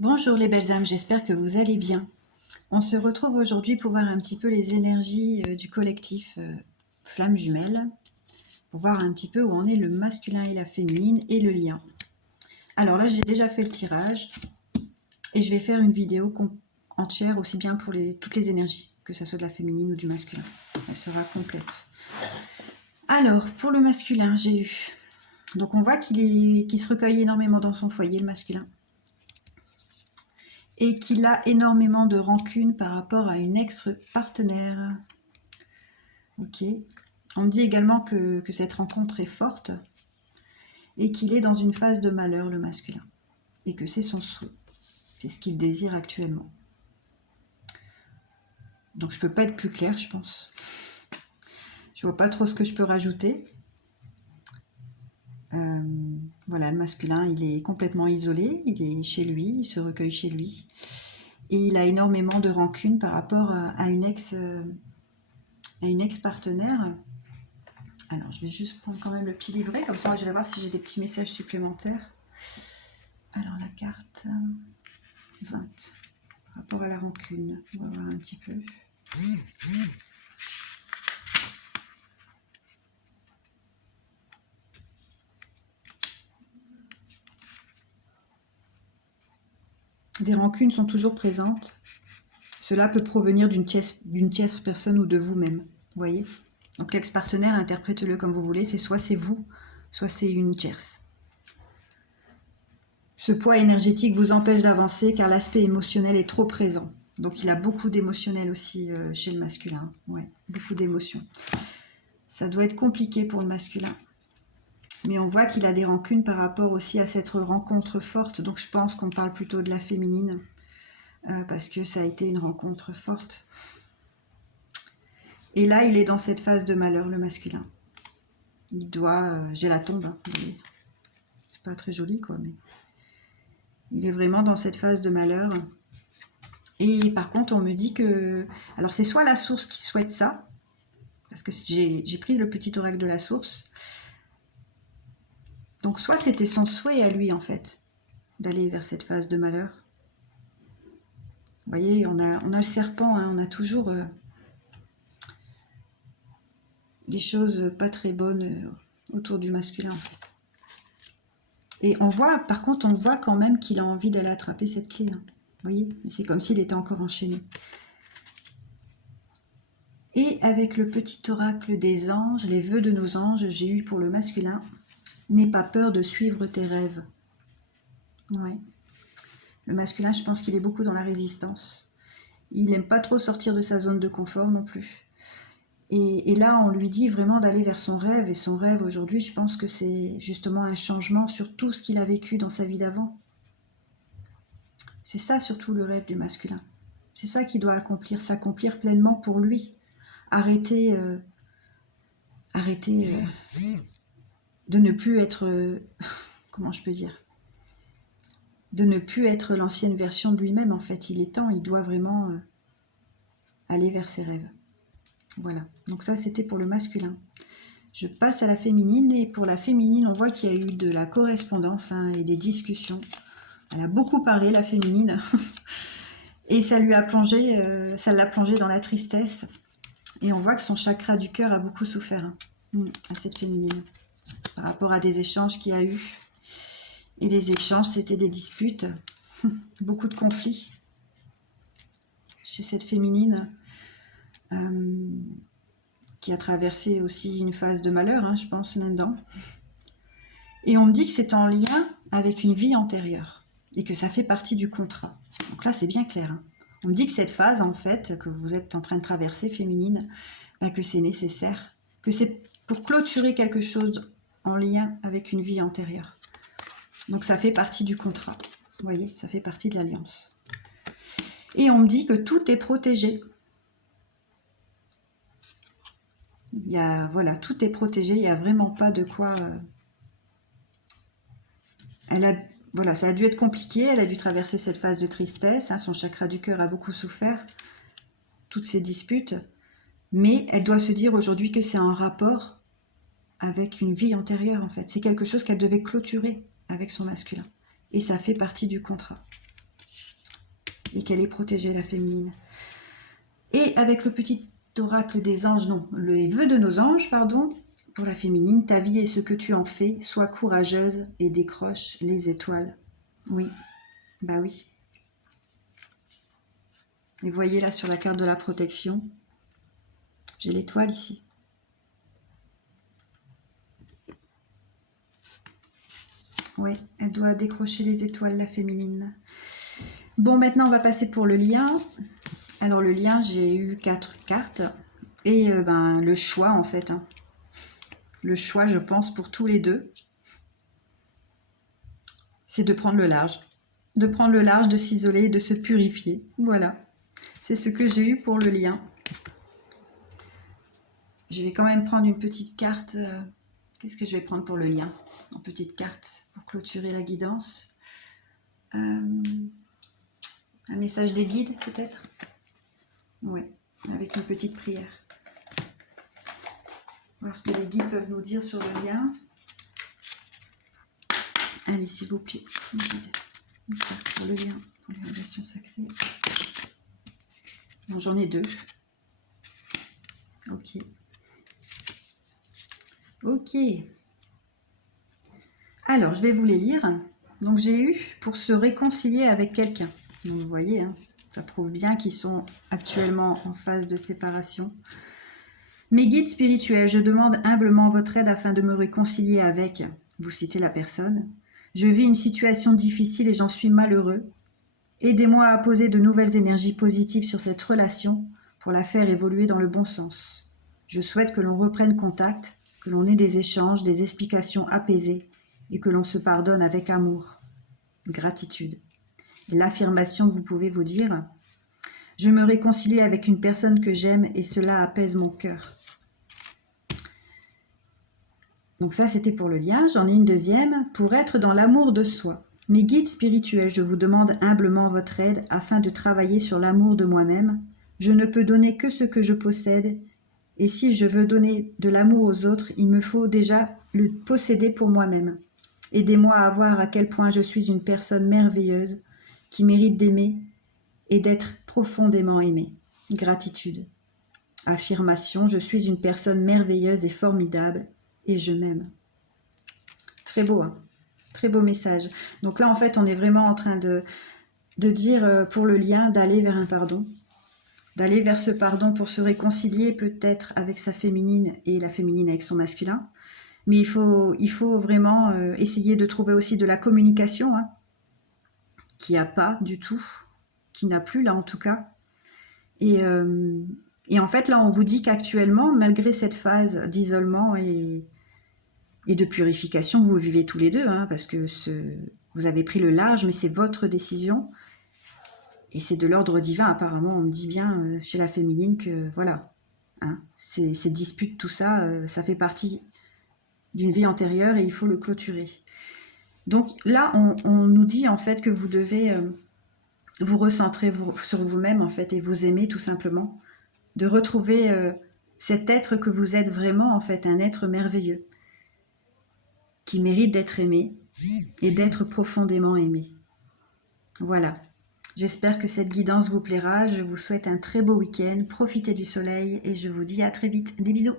Bonjour les belles âmes, j'espère que vous allez bien. On se retrouve aujourd'hui pour voir un petit peu les énergies du collectif Flamme Jumelle, pour voir un petit peu où en est le masculin et la féminine et le lien. Alors là, j'ai déjà fait le tirage et je vais faire une vidéo entière aussi bien pour toutes les énergies, que ce soit de la féminine ou du masculin. Elle sera complète. Alors, pour le masculin, j'ai eu... Donc on voit qu'il se recueille énormément dans son foyer, le masculin. Et qu'il a énormément de rancune par rapport à une ex-partenaire. Ok. On dit également que cette rencontre est forte et qu'il est dans une phase de malheur, le masculin. Et que c'est son souhait. C'est ce qu'il désire actuellement. Donc je ne peux pas être plus claire, je pense. Je vois pas trop ce que je peux rajouter. Voilà, le masculin, il est complètement isolé, il est chez lui, il se recueille chez lui. Et il a énormément de rancune par rapport à une ex-partenaire. Alors, je vais juste prendre quand même le petit livret, comme ça je vais voir si j'ai des petits messages supplémentaires. Alors, la carte 20, par rapport à la rancune, on va voir un petit peu. Des rancunes sont toujours présentes. Cela peut provenir d'une tierce personne ou de vous-même, vous voyez. Donc l'ex-partenaire, interprétez-le comme vous voulez, soit c'est vous, soit c'est une tierce. Ce poids énergétique vous empêche d'avancer car l'aspect émotionnel est trop présent. Donc il a beaucoup d'émotionnel aussi chez le masculin. Ouais, beaucoup d'émotions. Ça doit être compliqué pour le masculin. Mais on voit qu'il a des rancunes par rapport aussi à cette rencontre forte. Donc je pense qu'on parle plutôt de la féminine. Parce que ça a été une rencontre forte. Et là, il est dans cette phase de malheur, le masculin. Il doit... j'ai la tombe. Hein, c'est pas très joli, quoi. Mais il est vraiment dans cette phase de malheur. Et par contre, on me dit que... Alors, c'est soit la source qui souhaite ça, parce que j'ai pris le petit oracle de la source. Donc, soit c'était son souhait à lui, en fait, d'aller vers cette phase de malheur. Vous voyez, on a le serpent, hein, on a toujours des choses pas très bonnes autour du masculin, en fait. Et on voit, par contre, on voit quand même qu'il a envie d'aller attraper cette clé. Hein. Vous voyez, c'est comme s'il était encore enchaîné. Et avec le petit oracle des anges, les vœux de nos anges, j'ai eu pour le masculin, n'aie pas peur de suivre tes rêves. Ouais. Le masculin, je pense qu'il est beaucoup dans la résistance. Il n'aime pas trop sortir de sa zone de confort non plus. Et là, on lui dit vraiment d'aller vers son rêve. Et son rêve, aujourd'hui, je pense que c'est justement un changement sur tout ce qu'il a vécu dans sa vie d'avant. C'est ça surtout le rêve du masculin. C'est ça qu'il doit accomplir, s'accomplir pleinement pour lui. Arrêter de ne plus être... comment je peux dire ? De ne plus être l'ancienne version de lui-même, en fait. Il est temps, il doit vraiment aller vers ses rêves. Voilà, donc ça c'était pour le masculin. Je passe à la féminine, et pour la féminine, on voit qu'il y a eu de la correspondance et des discussions. Elle a beaucoup parlé, la féminine, et ça lui a plongé, ça l'a plongée dans la tristesse. Et on voit que son chakra du cœur a beaucoup souffert à cette féminine, par rapport à des échanges qu'il y a eu. Et les échanges, c'était des disputes, beaucoup de conflits chez cette féminine. Qui a traversé aussi une phase de malheur, je pense, là-dedans. Et on me dit que c'est en lien avec une vie antérieure et que ça fait partie du contrat. Donc là, c'est bien clair. On me dit que cette phase, en fait, que vous êtes en train de traverser, féminine, que c'est nécessaire, que c'est pour clôturer quelque chose en lien avec une vie antérieure. Donc ça fait partie du contrat. Vous voyez, ça fait partie de l'alliance. Et on me dit que tout est protégé. Il y a, voilà, tout est protégé, il n'y a vraiment pas de quoi... voilà, ça a dû être compliqué, elle a dû traverser cette phase de tristesse, son chakra du cœur a beaucoup souffert, toutes ces disputes, mais elle doit se dire aujourd'hui que c'est un rapport avec une vie antérieure, en fait. C'est quelque chose qu'elle devait clôturer avec son masculin. Et ça fait partie du contrat. et qu'elle est protégée, la féminine. Et avec le petit oracle des anges, non, les vœux de nos anges, pardon, pour la féminine, ta vie est ce que tu en fais, sois courageuse et décroche les étoiles. Oui, bah oui. Et voyez là sur la carte de la protection, j'ai l'étoile ici. Oui, elle doit décrocher les étoiles, la féminine. Bon, maintenant on va passer pour le lien. Alors le lien, j'ai eu 4 cartes. Et le choix en fait. Hein. Le choix, je pense, pour tous les deux, c'est de prendre le large. De prendre le large, de s'isoler et de se purifier. Voilà. C'est ce que j'ai eu pour le lien. Je vais quand même prendre une petite carte. Qu'est-ce que je vais prendre pour le lien? Une petite carte pour clôturer la guidance. Un message des guides, peut-être? Oui, avec une petite prière. Voir ce que les guides peuvent nous dire sur le lien. Allez, s'il vous plaît, guide. Pour le lien, pour les relations sacrées. Bon, j'en ai 2. Ok. Ok. Alors, je vais vous les lire. Donc, j'ai eu pour se réconcilier avec quelqu'un. Vous voyez, hein, ça prouve bien qu'ils sont actuellement en phase de séparation. Mes guides spirituels, je demande humblement votre aide afin de me réconcilier avec, vous citez la personne. Je vis une situation difficile et j'en suis malheureux. Aidez-moi à poser de nouvelles énergies positives sur cette relation pour la faire évoluer dans le bon sens. Je souhaite que l'on reprenne contact, que l'on ait des échanges, des explications apaisées et que l'on se pardonne avec amour. Gratitude. Et l'affirmation que vous pouvez vous dire, je me réconcilie avec une personne que j'aime et cela apaise mon cœur. Donc ça, c'était pour le lien. J'en ai une deuxième. Pour être dans l'amour de soi. Mes guides spirituels, je vous demande humblement votre aide afin de travailler sur l'amour de moi-même. Je ne peux donner que ce que je possède. Et si je veux donner de l'amour aux autres, il me faut déjà le posséder pour moi-même. Aidez-moi à voir à quel point je suis une personne merveilleuse qui mérite d'aimer et d'être profondément aimée. Gratitude. Affirmation, je suis une personne merveilleuse et formidable. Et je m'aime. Très beau, hein? Très beau message. Donc là, en fait, on est vraiment en train de dire pour le lien d'aller vers un pardon, d'aller vers ce pardon pour se réconcilier peut-être avec sa féminine et la féminine avec son masculin. Mais il faut vraiment essayer de trouver aussi de la communication, hein, qui n'a pas du tout, qui n'a plus là en tout cas. Et en fait, là, on vous dit qu'actuellement, malgré cette phase d'isolement et de purification que vous vivez tous les deux, hein, parce que vous avez pris le large, mais c'est votre décision. Et c'est de l'ordre divin, apparemment. On me dit bien chez la féminine que, voilà, hein, ces disputes, tout ça, ça fait partie d'une vie antérieure et il faut le clôturer. Donc là, on nous dit en fait que vous devez vous recentrer sur vous-même, en fait, et vous aimer tout simplement. De retrouver cet être que vous êtes vraiment, en fait, un être merveilleux, qui mérite d'être aimé et d'être profondément aimé. Voilà. J'espère que cette guidance vous plaira. Je vous souhaite un très beau week-end. Profitez du soleil et je vous dis à très vite. Des bisous.